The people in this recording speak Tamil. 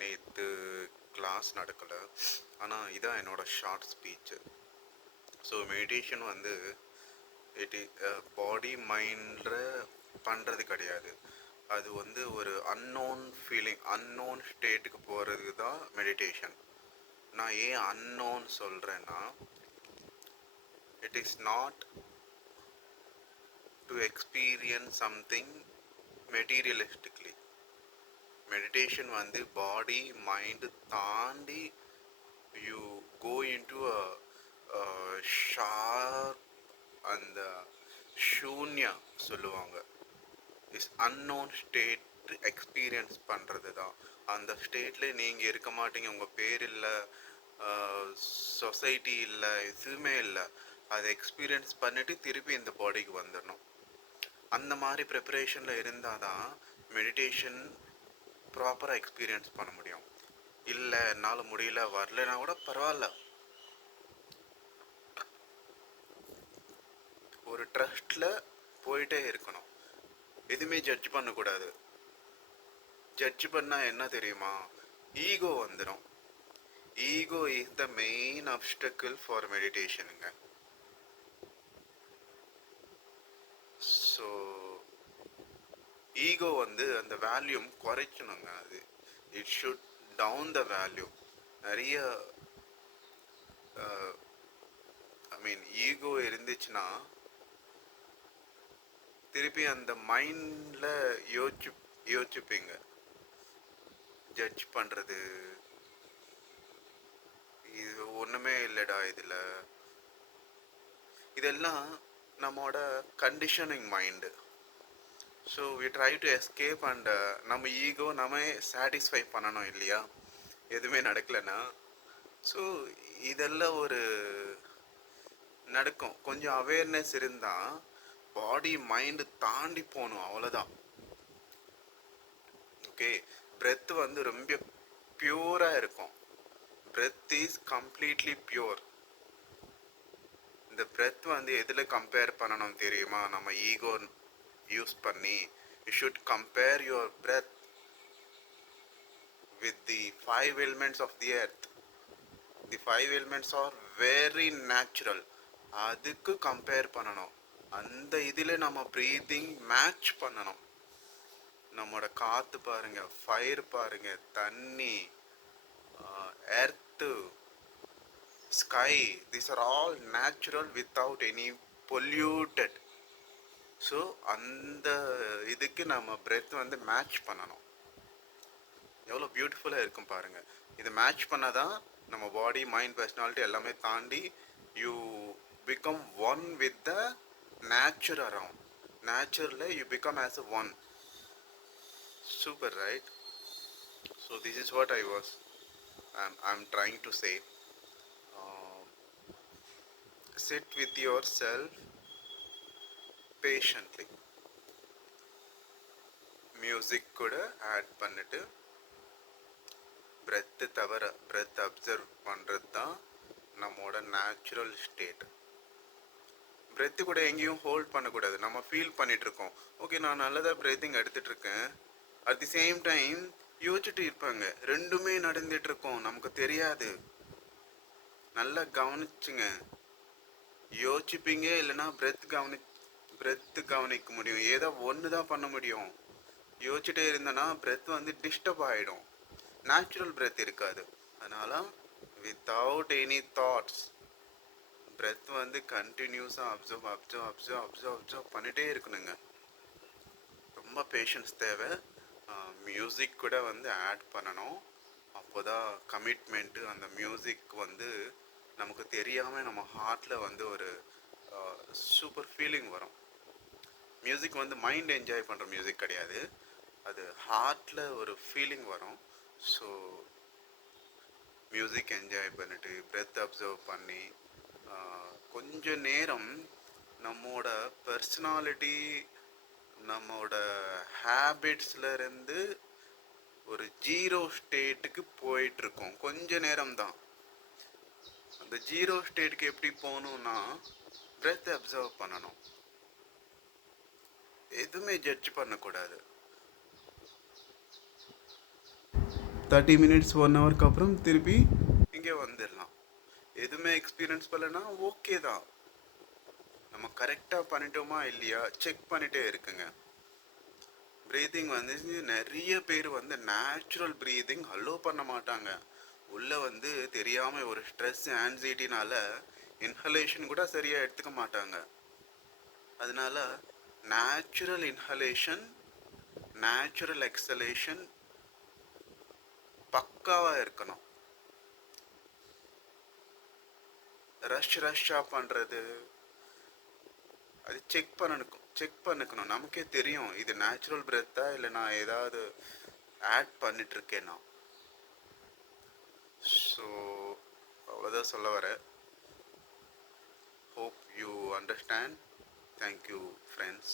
நேற்று கிளாஸ் நடக்கலை, ஆனால் இதான் என்னோடய ஷார்ட் ஸ்பீச்சு. ஸோ மெடிடேஷன் வந்து இட் பாடி மைண்டில் பண்ணுறது கிடையாது. அது வந்து ஒரு அன்னோன் ஃபீலிங், அன்னோன் ஸ்டேட்டுக்கு போகிறது தான் மெடிடேஷன். நான் ஏன் அன்னோன் சொல்கிறேன்னா, it is not to experience something materialistically. Meditation வந்து பாடி மைண்டு தாண்டி you go into a sharp, அந்த ஷூன்யா சொல்லுவாங்க, இஸ் அன்னோன் ஸ்டேட் எக்ஸ்பீரியன்ஸ் பண்ணுறது தான். அந்த ஸ்டேட்டில் நீங்கள் இருக்க மாட்டீங்க, உங்கள் பேர் இல்லை, சொசைட்டி இல்லை, எதுவுமே இல்லை. அதை எக்ஸ்பீரியன்ஸ் பண்ணிவிட்டு திருப்பி இந்த பாடிக்கு வந்துடணும். அந்த மாதிரி ப்ரிப்பரேஷனில் இருந்தால் தான் மெடிடேஷன் ப்ராப்பராக எக்ஸ்பீரியன்ஸ் பண்ண முடியும். இல்லை என்னால் முடியல, வரலனா கூட பரவாயில்ல, ஒரு ட்ரஸ்டில் போயிட்டே இருக்கணும். எதுவுமே ஜட்ஜ் பண்ணக்கூடாது. ஜட்ஜ் பண்ணால் என்ன தெரியுமா, ஈகோ வந்துடும். Ego is the main obstacle for மெடிடேஷனுங்க. ஸோ ஈகோ வந்து அந்த வேல்யூம் குறைக்கணுங்க. அது it shut down the value. நிறைய ஈகோ இருந்துச்சுன்னா திருப்பி அந்த மைண்டில் யோசிச்சுப்பீங்க, ஜட்ஜ் பண்ணுறது, இது ஒன்றுமே இல்லைடா இதில். இதெல்லாம் நம்மளோட conditioning mind. So we try to escape and நம்ம ஈகோ நம்ம சாட்டிஸ்ஃபை பண்ணணும் இல்லையா, எதுவுமே நடக்கலைன்னா. ஸோ இதெல்லாம் ஒரு நடக்கும். கொஞ்சம் அவேர்னஸ் இருந்தால் பாடி மைண்டு தாண்டி போகணும், அவ்வளோதான். ஓகே, பிரெத் வந்து ரொம்ப பியூராக இருக்கும். Breath is completely pure. இந்த பிரெத் வந்து எதில் கம்பேர் பண்ணணும் தெரியுமா, நம்ம ஈகோ யூஸ் பண்ணி. You should compare your breath with the 5 elements of the earth. The 5 elements are very natural. அதுக்கு கம்பேர் பண்ணணும். அந்த இதில் நம்ம ப்ரீதிங் மேட்ச் பண்ணணும். நம்மளோட காற்று பாருங்க, ஃபயர் பாருங்க, தண்ணி, earth, sky, these are all natural without any polluted. So அந்த இதுக்கு நம்ம பிரெத் வந்து மேட்ச் பண்ணணும். எவ்வளோ பியூட்டிஃபுல்லாக இருக்கும் பாருங்கள். இதை மேட்ச் பண்ணால் தான் நம்ம பாடி மைண்ட் பர்சனாலிட்டி எல்லாமே தாண்டி you become one with the nature around. நேச்சரில் you become as a one. Super, right? So this is what I'm trying to say. Sit with yourself patiently. Music கூட ஆட் பண்ணிட்டு பிரெத்து தவிர பிரெத் அப்சர்வ் பண்ணுறது தான் நம்மளோட நேச்சுரல் ஸ்டேட். பிரெத்து கூட எங்கேயும் ஹோல்ட் பண்ணக்கூடாது. நம்ம ஃபீல் பண்ணிகிட்ருக்கோம், ஓகே நான் நல்லதாக ப்ரீத்திங் எடுத்துகிட்ருக்கேன், அட் தி சேம் டைம் யோசிச்சுட்டு இருப்பாங்க, ரெண்டுமே நடந்துகிட்ருக்கோம், நமக்கு தெரியாது. நல்லா கவனிச்சுங்க. யோசிச்சுப்பீங்க, இல்லைனா பிரெத்து கவனிக்க முடியும். ஏதோ ஒன்று தான் பண்ண முடியும். யோசிச்சுட்டே இருந்தேன்னா பிரெத் வந்து டிஸ்டர்ப் ஆகிடும், நேச்சுரல் பிரெத் இருக்காது. அதனால் வித்தவுட் எனி தாட்ஸ் பிரெத் வந்து கண்டினியூஸாக அப்சர்வ் பண்ணிகிட்டே இருக்கணுங்க. ரொம்ப பேஷன்ஸ் தேவை. மியூசிக் கூட வந்து ஆட் பண்ணணும். அப்போ தான் கமிட்மெண்ட்டு, அந்த மியூசிக் வந்து நமக்கு தெரியாமல் நம்ம ஹார்ட்டில் வந்து ஒரு சூப்பர் ஃபீலிங் வரும். மியூசிக் வந்து மைண்ட் என்ஜாய் பண்ணுற மியூசிக் கிடையாது, அது ஹார்ட்டில் ஒரு ஃபீலிங் வரும். ஸோ மியூசிக் என்ஜாய் பண்ணிவிட்டு பிரெத் அப்சர்வ் பண்ணி கொஞ்ச நேரம் நம்மோட பர்சனாலிட்டி, நம்மோட ஹேபிட்ஸ்லேருந்து ஒரு ஜீரோ ஸ்டேட்டுக்கு போயிட்டுருக்கோம். கொஞ்ச நேரம் தான். அந்த ஜீரோ ஸ்டேட்டுக்கு எப்படி போகணுன்னா பிரெத் அப்சர்வ் பண்ணணும், எதுவுமே ஜட்ஜ் பண்ணக்கூடாது. 30 மினிட்ஸ் 1 ஹவருக்கு அப்புறம் திருப்பி இங்கே வந்துடலாம். எதுவுமே எக்ஸ்பீரியன்ஸ் பண்ணலன்னா ஓகே தான், நம்ம கரெக்டாக பண்ணிட்டோமா இல்லையா செக் பண்ணிட்டே இருக்குங்க. ப்ரீதிங் வந்து நிறைய பேர் வந்து நேச்சுரல் ப்ரீதிங் அலோ பண்ண மாட்டாங்க. உள்ளே வந்து தெரியாமல் ஒரு ஸ்ட்ரெஸ் ஆன்சைட்டினால இன்ஹலேஷன் கூட சரியாக எடுத்துக்க மாட்டாங்க. அதனால நேச்சுரல் இன்ஹலேஷன் நேச்சுரல் எக்ஸலேஷன் பக்காவாக இருக்கணும். ரஷ்ஷாக பண்ணுறது அது செக் பண்ணிக்கணும். நமக்கே தெரியும் இது நேச்சுரல் பிரெத்தா இல்லை நான் ஏதாவது ஆட் பண்ணிட்டுருக்கேன்னா. ஸோ அவ்வளோதான் சொல்ல வரேன். Hope you understand. Thank you, friends.